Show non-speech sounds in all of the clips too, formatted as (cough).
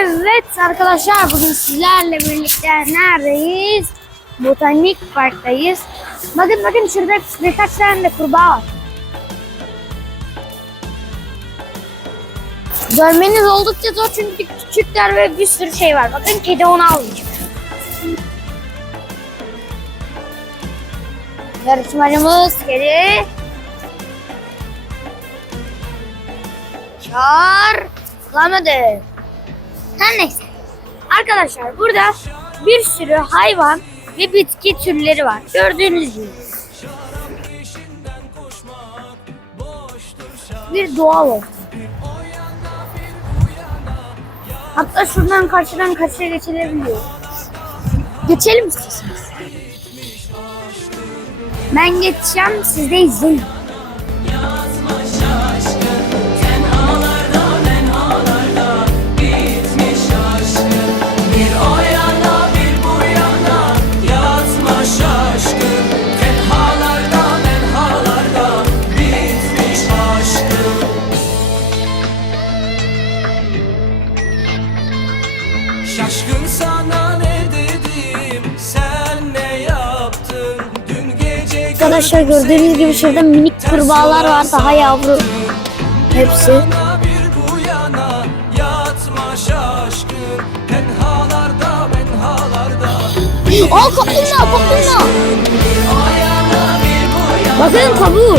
Evet arkadaşlar bugün sizlerle birlikte neredeyiz? Botanik parktayız. Bakın bakın şurada birkaç tane de kurbağa var. Görmeniz oldukça zor çünkü küçükler ve bir sürü şey var. Bakın kedi onu almış. Yarışmacımız kedi. Çağırlamadı. Her neyse. Arkadaşlar burada bir sürü hayvan ve bitki türleri var. Gördüğünüz gibi. Bir doğal ortam. Hatta şuradan karşıdan karşıya geçilebiliyor. Geçelim istiyorsanız. Ben geçeceğim, siz de izleyin. Arkadaşlar gördüğünüz gibi şurada minik kurbağalar var daha yavru. Hepsi. Aa kaplumbağa kaplumbağa. Bakın kabuğu.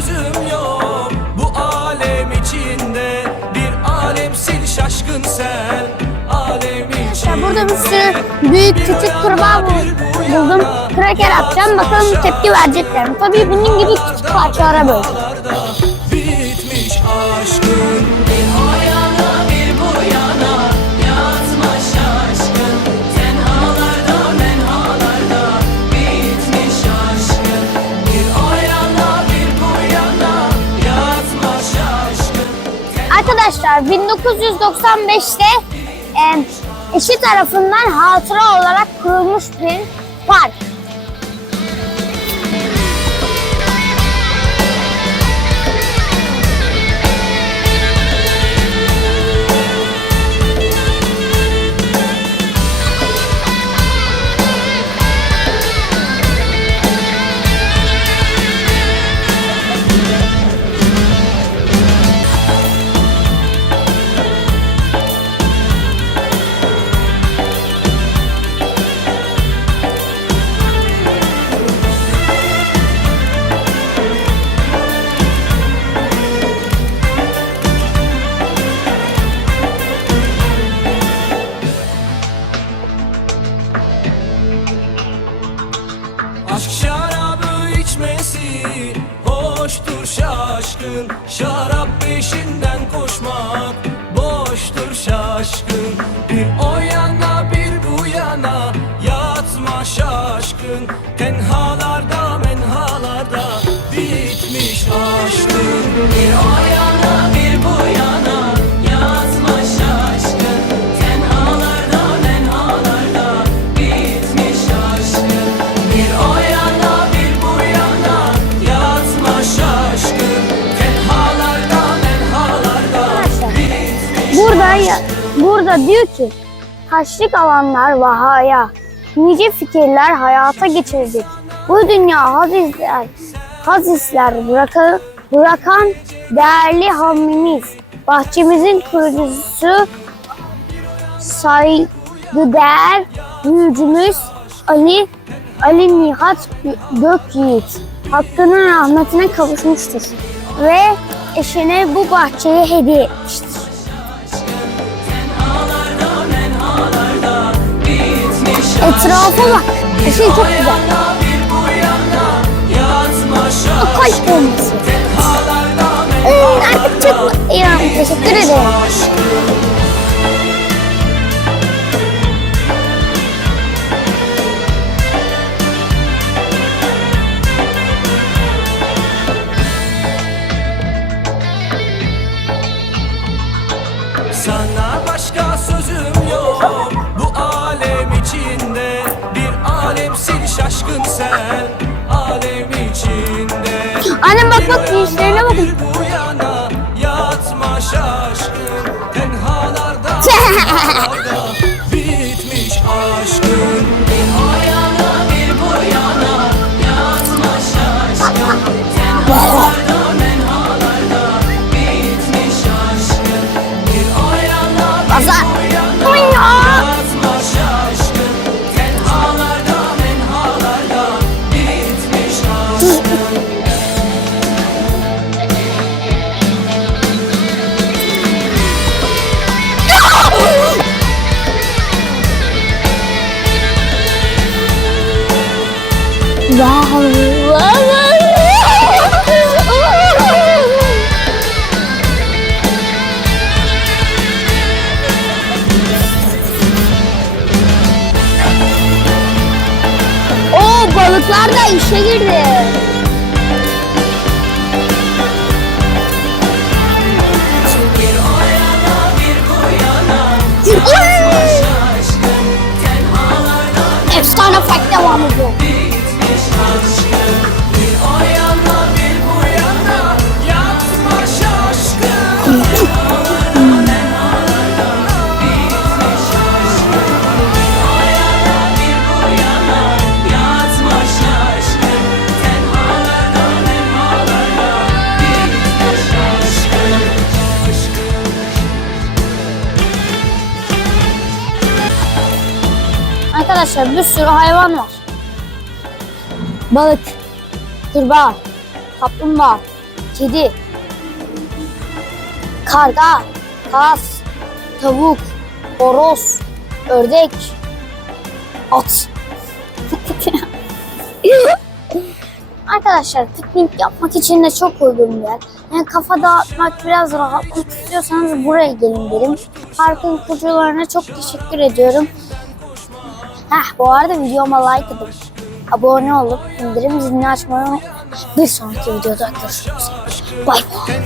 Sözüm yok Bu alem içinde Bir alemsin şaşkın sen Alem içinde burada bir sürü büyük küçük kurbağa bul- buldum. Kraker atacağım bakalım tepki verecekler mi? Tabii bunun gibi küçük parçalara böl. Dağlarda bitmiş aşkın Arkadaşlar 1995'te e, eşi tarafından hatıra olarak kurulmuş bir şaşkın. Şarap peşinden koşmak boştur şaşkın. Bir o yana bir bu yana yatma şaşkın. Tenhalarda menhalarda bitmiş aşkın. Bir o yana burada diyor ki taşlık alanlar vahaya nice fikirler hayata geçirecek. Bu dünya hazisler, hazisler bırakan, bırakan değerli hamimiz. Bahçemizin kurucusu saygıdeğer büyücümüz Ali Ali Nihat Gökyiğit hakkının rahmetine kavuşmuştur ve eşine bu bahçeyi hediye etmiştir. Etrafa bak. Her şey çok güzel. şaşkın Kaş bombası. Ee, artık çıkma. İrem teşekkür ederim. İçinde Bir alemsin şaşkın sen. Alem içinde Annem bak bak gençlerine bakın. bu yana Yatma şaşkın. Tenhalarda (laughs) Bitmiş aşkın Oo balıklar da işe girdi. Arkadaşlar bir sürü hayvan var. Balık, kurbağa, kaplumbağa, kedi, karga, kas, tavuk, horoz, ördek, at. (laughs) Arkadaşlar piknik yapmak için de çok uygun bir yer. Yani kafa dağıtmak, biraz rahatlık istiyorsanız buraya gelin derim. Parkın kurucularına çok teşekkür ediyorum. Heh bu arada videoma like atın. Abone olup bildirim zilini açmayı unutmayın. Bir sonraki videoda görüşürüz. Bay bay.